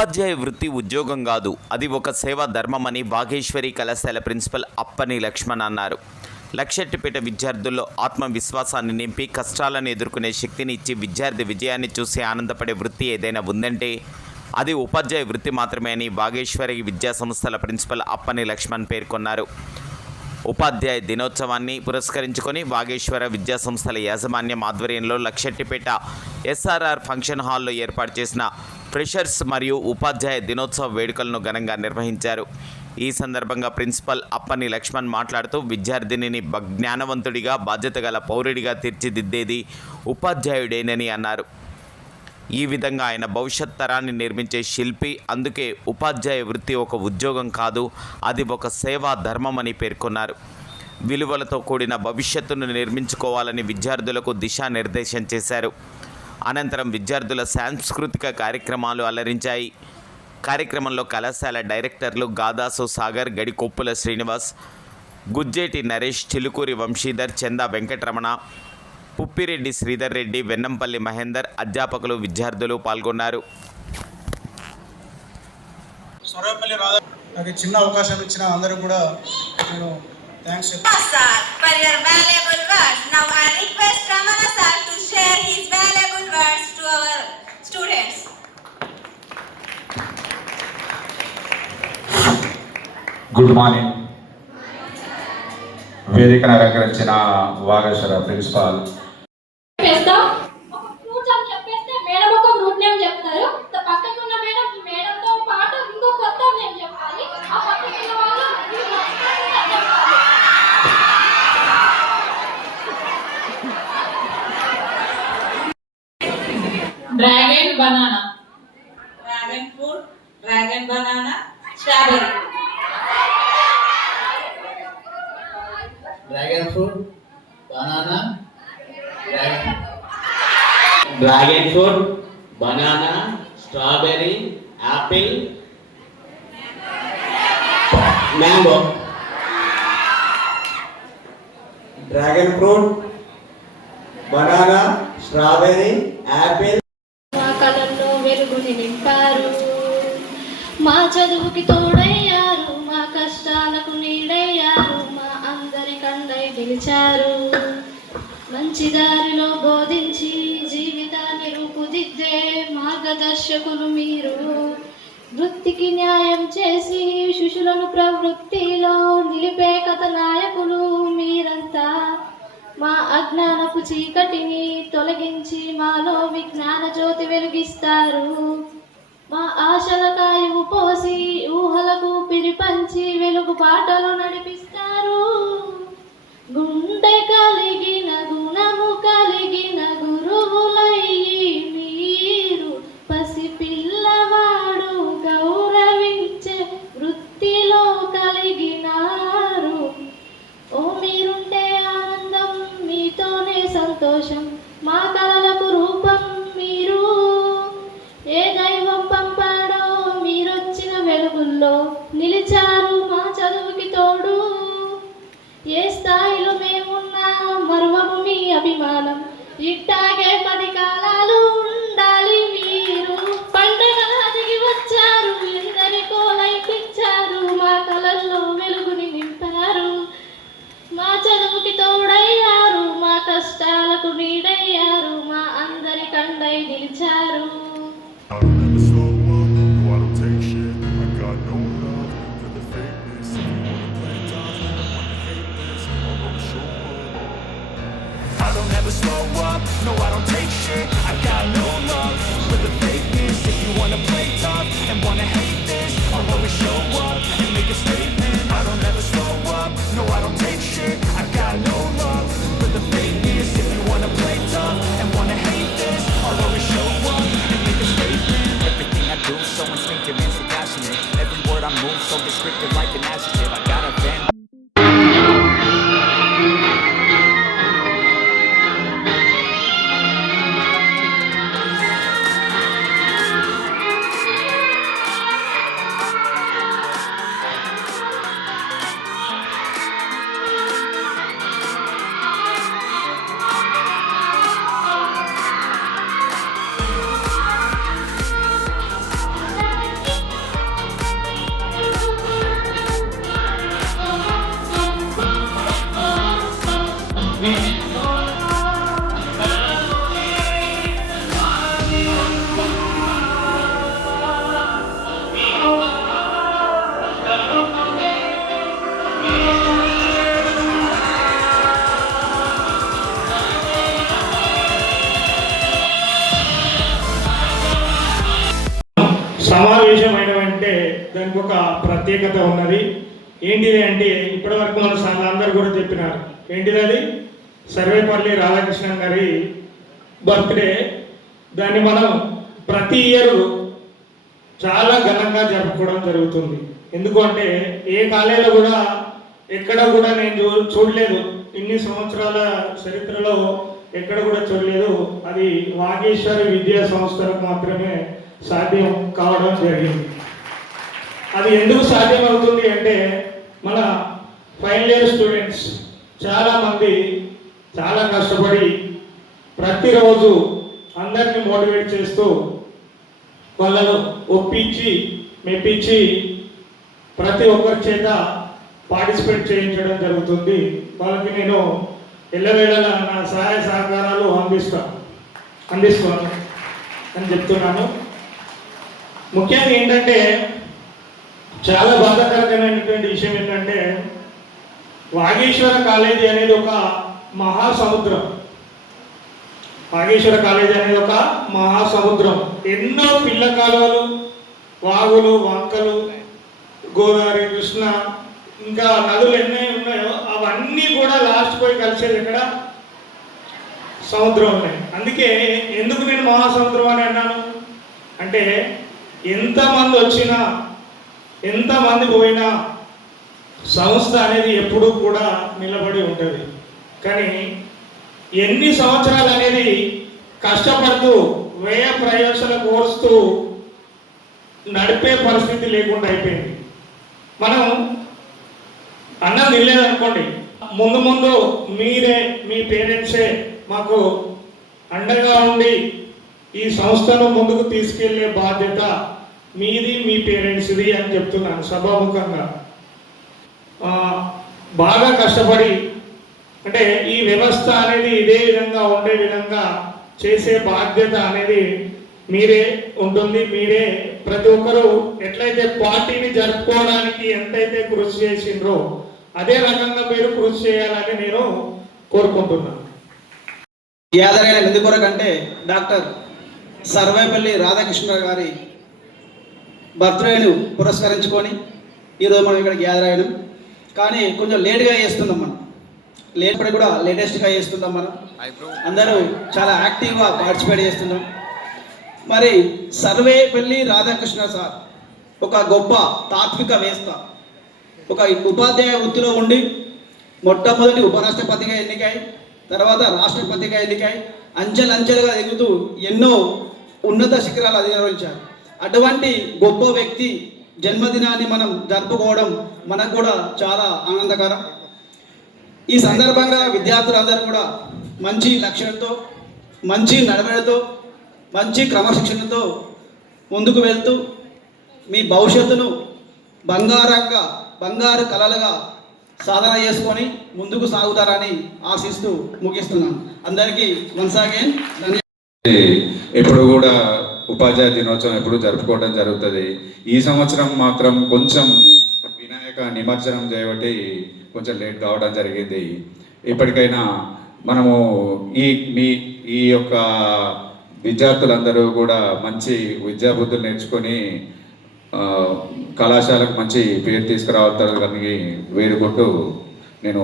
ఉపాధ్యాయ వృత్తి ఉద్యోగం కాదు. అది ఒక సేవా ధర్మమని భాగేశ్వరి కళాశాల ప్రిన్సిపల్ అప్పని లక్ష్మణ్ అన్నారు. లక్షెట్టిపేట విద్యార్థుల్లో ఆత్మవిశ్వాసాన్ని నింపి కష్టాలను ఎదుర్కొనే శక్తిని ఇచ్చి విద్యార్థి విజయాన్ని చూసి ఆనందపడే వృత్తి ఏదైనా ఉందంటే అది ఉపాధ్యాయ వృత్తి మాత్రమే అని భాగేశ్వరి విద్యా సంస్థల ప్రిన్సిపల్ అప్పని లక్ష్మణ్ పేర్కొన్నారు. ఉపాధ్యాయ దినోత్సవాన్ని పురస్కరించుకొని వాగేశ్వర విద్యా సంస్థల యాజమాన్యం ఆధ్వర్యంలో లక్షెట్టిపేట ఎస్ఆర్ఆర్ ఫంక్షన్ హాల్లో ఏర్పాటు చేసిన ఫ్రెషర్స్ మరియు ఉపాధ్యాయ దినోత్సవ వేడుకలను ఘనంగా నిర్వహించారు. ఈ సందర్భంగా ప్రిన్సిపల్ అప్పని లక్ష్మణ్ మాట్లాడుతూ విద్యార్థినిని జ్ఞానవంతుడిగా బాధ్యత గల పౌరుడిగా తీర్చిదిద్దేది ఉపాధ్యాయుడేనని అన్నారు. ఈ విధంగా ఆయన భవిష్యత్ తరాన్ని నిర్మించే శిల్పి అందుకే ఉపాధ్యాయ వృత్తి ఒక ఉద్యోగం కాదు అది ఒక సేవా ధర్మమని పేర్కొన్నారు. విలువలతో కూడిన భవిష్యత్తును నిర్మించుకోవాలని విద్యార్థులకు దిశానిర్దేశం చేశారు. అనంతరం విద్యార్థుల సాంస్కృతిక కార్యక్రమాలు అలరించాయి. కార్యక్రమంలో కళాశాల డైరెక్టర్లు గాదాసు సాగర్ గడికొప్పుల శ్రీనివాస్ గుజ్జేటి నరేష్ చిలుకూరి వంశీధర్ చందా వెంకటరమణ పుప్పిరెడ్డి శ్రీధర్ రెడ్డి వెన్నంపల్లి మహేందర్ అధ్యాపకులు విద్యార్థులు పాల్గొన్నారు. నాకు చిన్న అవకాశం ఇచ్చిన అందరూ కూడా నేను థ్యాంక్స్ చెప్తాను గుడ్ మార్నింగ్. వేదికను అలంకరించిన వాగేశ్వర ప్రిన్సిపాల్. చెప్పేస్తే మేడం ఒక ఫ్రూట్ నేమ్ చెప్తారు. త- dragon fruit banana dragon. Fruit banana strawberry apple mango. Dragon fruit banana strawberry apple. మా కళల్లో వెలుగుని నింపారు. మా చదువుకి తోడయ్యారు పిలిచారు. నిలిచారు మంచి దారిలో బోధించి జీవితాన్ని రూపుదిద్దే మార్గదర్శకులు మీరు. వృత్తికి న్యాయం చేసి శిశులను ప్రవృత్తిలో నిలిపే కథ నాయకులు మీరంతా. మా అజ్ఞానపు చీకటిని తొలగించి మాలో విజ్ఞాన జ్యోతి వెలిగిస్తారు. మా ఆశల కాయువు పోసి ఊహలకు పిరిపంచి వెలుగు పాటలు నడిపిస్తారు. సంతోషం మా కళలకు రూపం మీరు. ఏ దైవం పంపాడో మీరొచ్చిన వెలుగుల్లో నిలిచారు మా చదువుకి తోడు. ఏ స్థాయిలో మేమున్నా మరువము మీ అభిమానం. ఇట్టాగే ప్రత్యేకత ఉన్నది. ఏంటిది అంటే ఇప్పటివరకు మన సార్లు అందరూ కూడా చెప్పినారు. ఏంటిది అది? సర్వేపల్లి రాధాకృష్ణన్ గారి బర్త్డే. దాన్ని మనం ప్రతి ఇయర్ చాలా ఘనంగా జరుపుకోవడం జరుగుతుంది. ఎందుకంటే ఏ కాలేజీలో కూడా ఎక్కడ కూడా నేను చూడలేదు. ఇన్ని సంవత్సరాల చరిత్రలో ఎక్కడ కూడా చూడలేదు. అది వాగేశ్వరి విద్యా సంస్థలకు మాత్రమే సాధ్యం కావడం జరిగింది. అది ఎందుకు సాధ్యం అవుతుంది అంటే మన ఫైనల్ ఇయర్ స్టూడెంట్స్ చాలామంది చాలా కష్టపడి ప్రతిరోజు అందరిని మోటివేట్ చేస్తూ వాళ్ళను ఒప్పించి మెప్పించి ప్రతి ఒక్కరి చేత పార్టిసిపేట్ చేయించడం జరుగుతుంది. వాళ్ళకి నేను ఎల్లవేళలా నా సహాయ సహకారాలు అందిస్తా అందిస్తాను అని చెప్తున్నాను. ముఖ్యంగా ఏంటంటే చాలా బాధాకరమైనటువంటి విషయం ఏంటంటే వాగేశ్వర కాలేజీ అనేది ఒక మహాసముద్రం. వాగేశ్వర కాలేజీ అనేది ఒక మహాసముద్రం. ఎన్నో పిల్ల కాలువలు వాగులు వంకలు గోదావరి కృష్ణ ఇంకా నదులు ఎన్ని ఉన్నాయో అవన్నీ కూడా లాస్ట్ పోయి కలిసేది ఇక్కడ సముద్రం ఉన్నాయి అందుకే ఎందుకు నేను మహాసముద్రం అని అన్నాను? అంటే ఎంతమంది వచ్చినా ఎంతమంది పోయినా సంస్థ అనేది ఎప్పుడూ కూడా నిలబడి ఉంటుంది. కానీ ఎన్ని సంవత్సరాలు అనేది కష్టపడుతూ వ్యయ ప్రయోజన కోరుస్తూ నడిపే పరిస్థితి లేకుండా అయిపోయింది. మనం అన్నం తినలేదనుకోండి ముందు ముందు మీరే మీ పేరెంట్సే మాకు అండగా ఉండి ఈ సంస్థను ముందుకు తీసుకెళ్ళే బాధ్యత మీది మీ పేరెంట్స్ది అని చెప్తున్నాను సభాముఖంగా. బాగా కష్టపడి అంటే ఈ వ్యవస్థ అనేది ఇదే విధంగా ఉండే విధంగా చేసే బాధ్యత అనేది మీరే ఉంటుంది మీరే ప్రతి ఒక్కరూ ఎట్లయితే పార్టీని జరుపుకోవడానికి ఎంతైతే కృషి చేసిండ్రో అదే రకంగా మీరు కృషి చేయాలని నేను కోరుకుంటున్నాను. గ్యాదర్ అయిన ఎందుకొరకంటే డాక్టర్ సర్వేపల్లి రాధాకృష్ణ గారి బర్త్డేను పురస్కరించుకొని ఈరోజు మనం ఇక్కడ గ్యాదర్ అయ్యడం కానీ కొంచెం లేట్గా చేస్తున్నాం మనం. లేనప్పుడు కూడా లేటెస్ట్గా చేస్తున్నాం మనం. అందరూ చాలా యాక్టివ్గా పార్టిసిపేట్ చేస్తున్నాం. మరి సర్వేపల్లి రాధాకృష్ణ సార్ ఒక గొప్ప తాత్విక వేస్త. ఒక ఉపాధ్యాయ వృత్తిలో ఉండి మొట్టమొదటి ఉపరాష్ట్రపతిగా ఎన్నికాయి తర్వాత రాష్ట్రపతిగా ఎన్నికాయి అంచెలంచెలుగా ఎదుగుతూ ఎన్నో ఉన్నత శిఖరాలు అధిరోహించారు. అటువంటి గొప్ప వ్యక్తి జన్మదినాన్ని మనం జరుపుకోవడం మనకు కూడా చాలా ఆనందకరం. ఈ సందర్భంగా విద్యార్థులందరూ కూడా మంచి లక్ష్యంతో మంచి నడవడితో మంచి క్రమశిక్షణతో ముందుకు వెళ్తూ మీ భవిష్యత్తును బంగారంగా బంగారు కళలుగా సాధన చేసుకొని ముందుకు సాగుతారని ఆశిస్తూ ముగిస్తున్నాను. అందరికీ కొనసాగే ఎప్పుడు కూడా ఉపాధ్యాయ దినోత్సవం ఎప్పుడు జరుపుకోవడం జరుగుతుంది. ఈ సంవత్సరం మాత్రం కొంచెం వినాయక నిమజ్జనం చేయబట్టి కొంచెం లేట్ కావడం జరిగింది. ఇప్పటికైనా మనము ఈ మీ ఈ యొక్క విద్యార్థులందరూ కూడా మంచి విద్యాబుద్ధులు నేర్చుకొని కళాశాలకు మంచి పేరు తీసుకురావతారని వేడుకుంటూ నేను